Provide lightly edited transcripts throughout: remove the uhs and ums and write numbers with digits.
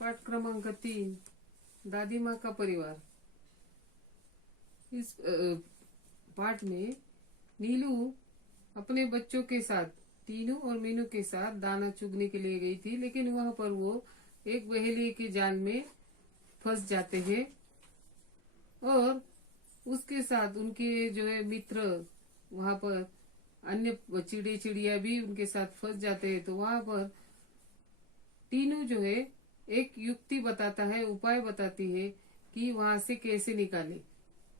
पाठ क्रमांक 3, दादी माँ का परिवार। इस पाठ में नीलू अपने बच्चों के साथ, टीनू और मीनू के साथ दाना चुगने के लिए गई थी, लेकिन वहां पर वो एक बहेलिए के जाल में फंस जाते हैं और उसके साथ उनके जो है मित्र वहां पर अन्य चिड़े चिड़िया भी उनके साथ फंस जाते हैं। तो वहां पर टीनू जो है एक युक्ति बताता है, उपाय बताती है कि वहां से कैसे निकाले।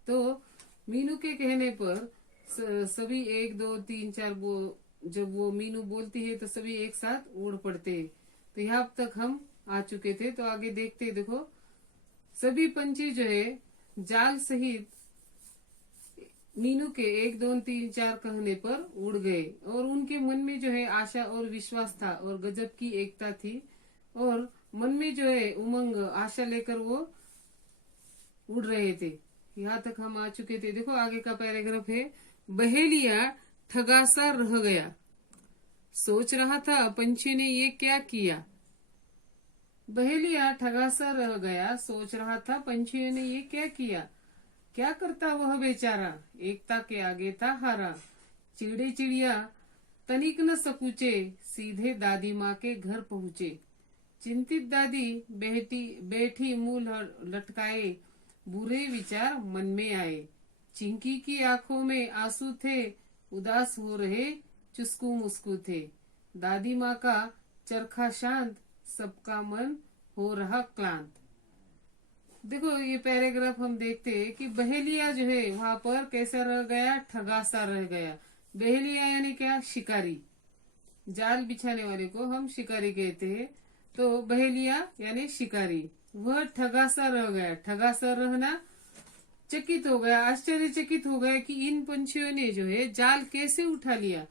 तो मीनू के कहने पर सभी 1 2 3 4 जब वो मीनू बोलती है तो सभी एक साथ उड़ पड़ते हैं। तो यहाँ तक हम आ चुके थे, तो आगे देखते देखो। सभी पंछी जो है जाल सहित मीनू के 1 2 3 4 कहने पर उड़ गए और उनके मन में जो है आशा और विश्वास था और गजब की एकता थी और मन में जो है उमंग आशा लेकर वो उड़ रहे थे। यहाँ तक हम आ चुके थे। देखो आगे का पैराग्राफ है। बहेलिया ठगासा रह गया, सोच रहा था पंछी ने ये क्या किया। बहेलिया ठगासा रह गया, सोच रहा था पंछी ने ये क्या किया। क्या करता वह बेचारा, एकता के आगे था हारा। चिड़े चिड़िया तनिक न सकुचे, सीधे दादी माँ के घर पहुँचे। चिंतित दादी बैठी मुंह लटकाए, बुरे विचार मन में आए। चिंकी की आंखों में आंसू थे, उदास हो रहे चुस्कू मुस्कू थे। दादी माँ का चरखा शांत, सबका मन हो रहा क्लांत। देखो ये पैराग्राफ हम देखते हैं कि बहेलिया जो है वहां पर कैसा रह गया, ठगासा रह गया। बहेलिया यानी क्या, शिकारी। जाल बिछाने वाले को हम शिकारी कहते हैं। तो बहेलिया यानी शिकारी, वह ठगासा रह गया। ठगासा रहना, चकित हो गया, आश्चर्यचकित हो गया कि इन पंछियों ने जो है जाल कैसे उठा लिया।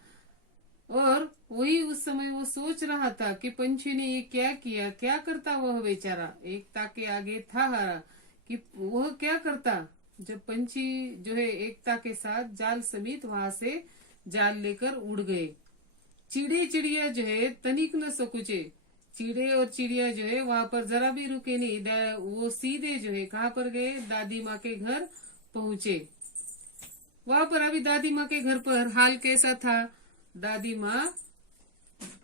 और वही उस समय वो सोच रहा था कि पंछी ने ये क्या किया। क्या करता वह बेचारा, एकता के आगे था हारा। कि वह क्या करता जब पंछी जो है एकता के साथ जाल समेत वहां से जाल लेकर उड़ गए। चिड़े चिड़िया जो है तनिक न सकुचे, चिड़े और चिड़िया जो है वहां पर जरा भी रुके नहीं। वो सीधे जो है कहाँ पर गए, दादी माँ के घर पहुंचे। वहां पर अभी दादी माँ के घर पर हाल कैसा था, दादी माँ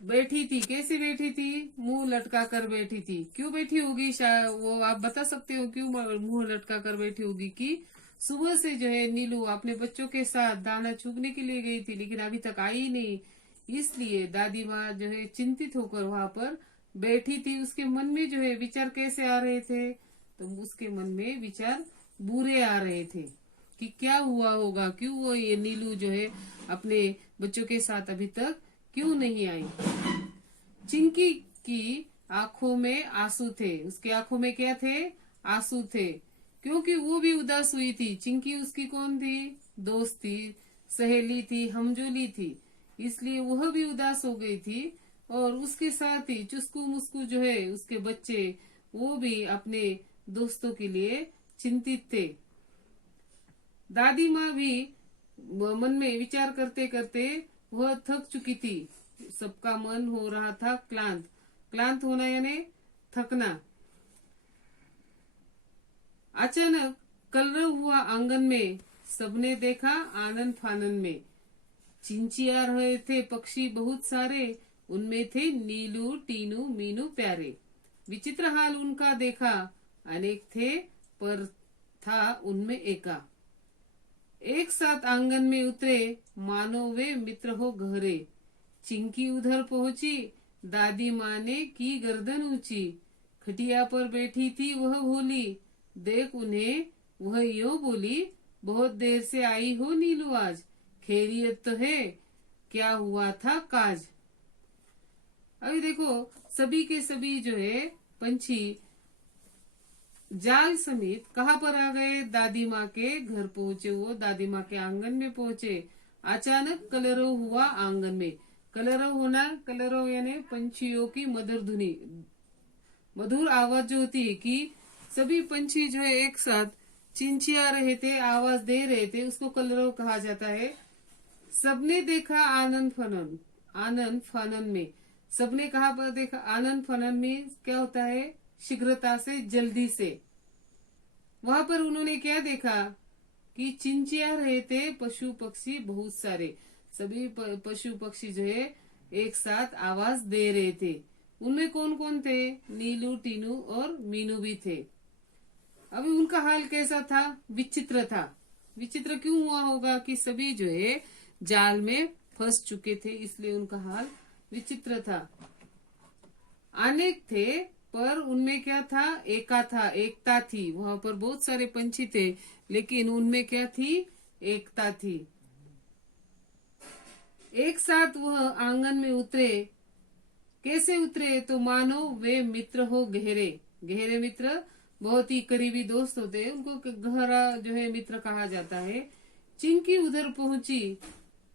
बैठी थी। कैसे बैठी थी, मुंह लटका कर बैठी थी। क्यों बैठी होगी, शायद वो आप बता सकते हो क्यों मुंह लटका कर बैठी होगी। कि सुबह से जो है नीलू अपने बच्चों के साथ दाना चुगने के लिए गई थी, लेकिन अभी तक आई नहीं। इसलिए दादी माँ जो है चिंतित होकर वहां पर बैठी थी। उसके मन में जो है विचार कैसे आ रहे थे, तो उसके मन में विचार बुरे आ रहे थे कि क्या हुआ होगा, क्यों वो ये नीलू जो है अपने बच्चों के साथ अभी तक क्यों नहीं आई। चिंकी की आंखों में आंसू थे। उसके आंखों में क्या थे, आंसू थे, क्योंकि वो भी उदास हुई थी। चिंकी उसकी कौन थी, दोस्त थी, सहेली थी, हमजोली थी। इसलिए वह भी उदास हो गई थी और उसके साथ ही चुस्कू मुस्कू जो है उसके बच्चे, वो भी अपने दोस्तों के लिए चिंतित थे। दादी माँ भी मन में विचार करते करते वह थक चुकी थी। सबका मन हो रहा था क्लांत। क्लांत होना यानी थकना। अचानक कलरव हुआ आंगन में, सबने देखा आनंद फानन में। चिंचिया रहे थे पक्षी बहुत सारे, उनमें थे नीलू टीनू मीनू प्यारे। विचित्र हाल उनका देखा, अनेक थे पर था उनमें एका। एक साथ आंगन में उतरे, मानो वे मित्र हो गहरे। चिंकी उधर पहुंची, दादी माँ ने की गर्दन ऊंची। खटिया पर बैठी थी वह भोली, देख उन्हें वह यूं बोली, बहुत देर से आई हो नीलू आज, खैरियत तो है, क्या हुआ था काज। अभी देखो सभी के सभी जो है पंछी जाल समेत कहाँ पर आ गए, दादी माँ के घर पहुंचे। वो दादी माँ के आंगन में पहुंचे। अचानक कलरव हुआ आंगन में। कलरव होना, कलरव यानी पंछियों की मधुर धुनी, मधुर आवाज जो होती है कि सभी पंछी जो है एक साथ चिंचिया रहे थे, आवाज दे रहे थे, उसको कलरव कहा जाता है। सबने देखा आनंद फनन, आनंद फनन में सबने कहा पर देखा, आनंद फनन में क्या होता है, शीघ्रता से, जल्दी से। वहां पर उन्होंने क्या देखा कि चिंचिया रहे थे पशु पक्षी बहुत सारे। सभी पशु पक्षी जो है एक साथ आवाज दे रहे थे। उनमें कौन कौन थे? नीलू, टीनू और मीनू भी थे। अभी उनका हाल कैसा था? विचित्र था। विचित्र क्यों हुआ होगा? कि सभी जो है जाल में फंस चुके थे, इसलिए उनका हाल विचित्र था। अनेक थे पर उनमें क्या था? एकता थी। वहां पर बहुत सारे पंछी थे, लेकिन उनमें क्या थी? एकता थी। एक साथ वह आंगन में उतरे। कैसे उतरे? तो मानो वे मित्र हो गहरे। गहरे मित्र बहुत ही करीबी दोस्त होते हैं, उनको गहरा जो है मित्र कहा जाता है। चिंकी उधर पहुंची,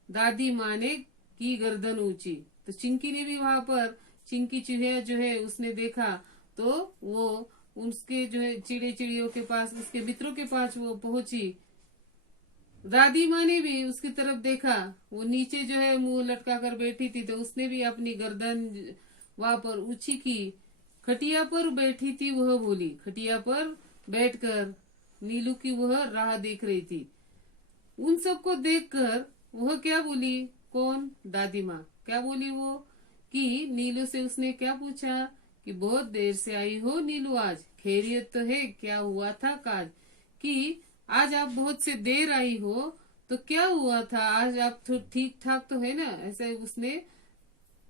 दादी माँ ने की गर्दन ऊंची। तो चिंकी ने भी वहां पर, चिंकी चूहिया जो है उसने देखा, तो वो उसके जो है चिड़े चिड़ियों के पास, उसके मित्रों के पास वो पहुंची। दादी माँ ने भी उसकी तरफ देखा। वो नीचे जो है मुंह लटका कर बैठी थी, तो उसने भी अपनी गर्दन वहां पर ऊंची की। खटिया पर बैठी थी वह बोली। खटिया पर बैठकर नीलू की वह राह देख रही थी। उन सबको देखकर वह क्या बोली? कौन? दादी माँ। क्या बोली वो? कि नीलू से उसने क्या पूछा कि बहुत देर से आई हो नीलू, आज खैरियत तो है? क्या हुआ था काज? कि आज आप बहुत से देर आई हो, तो क्या हुआ था? आज आप तो ठीक ठाक तो है ना? ऐसे उसने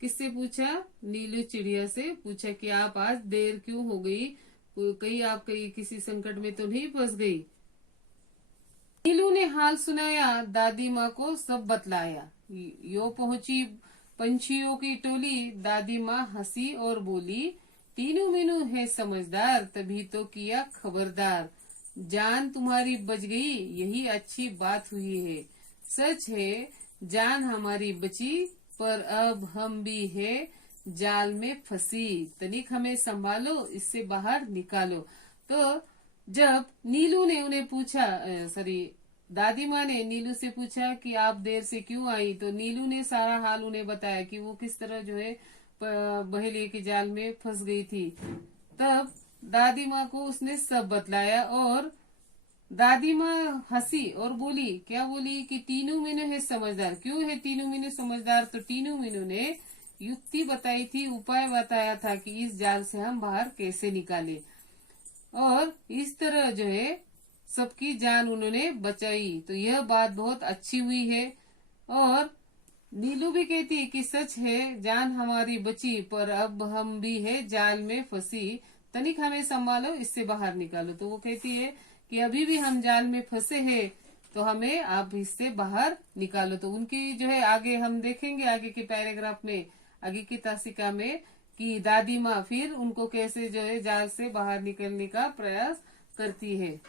किससे पूछा? नीलू चिड़िया से पूछा कि आप आज देर क्यों हो गई? कहीं आप कहीं किसी संकट में तो नहीं फंस गई? नीलू ने हाल सुनाया, दादी माँ को सब बतलाया। यो पहुंची पंछियों की टोली। दादी माँ हंसी और बोली, तीनों मीनू है समझदार, तभी तो किया खबरदार। जान तुम्हारी बच गई, यही अच्छी बात हुई है। सच है जान हमारी बची, पर अब हम भी है जाल में फंसी। तनिक हमें संभालो, इससे बाहर निकालो। तो जब नीलू ने उन्हें पूछा, सॉरी, दादी माँ ने नीलू से पूछा कि आप देर से क्यों आई, तो नीलू ने सारा हाल उन्हें बताया कि वो किस तरह जो है बहेलिए के जाल में फंस गई थी। तब दादी माँ को उसने सब बतलाया और दादी माँ हंसी और बोली, क्या बोली? कि तीनों मीनू है समझदार। क्यों है तीनों मीनू समझदार? तो तीनों मीनू ने युक्ति बताई थी, उपाय बताया था कि इस जाल से हम बाहर कैसे निकाले, और इस तरह जो है सबकी जान उन्होंने बचाई। तो यह बात बहुत अच्छी हुई है। और नीलू भी कहती है कि सच है जान हमारी बची, पर अब हम भी है जाल में फंसी। तनिक हमें संभालो, इससे बाहर निकालो। तो वो कहती है कि अभी भी हम जाल में फंसे हैं, तो हमें आप इससे बाहर निकालो। तो उनकी जो है आगे हम देखेंगे, आगे के पैराग्राफ में, आगे की तासिका में, कि दादी माँ फिर उनको कैसे जो है जाल से बाहर निकलने का प्रयास करती है।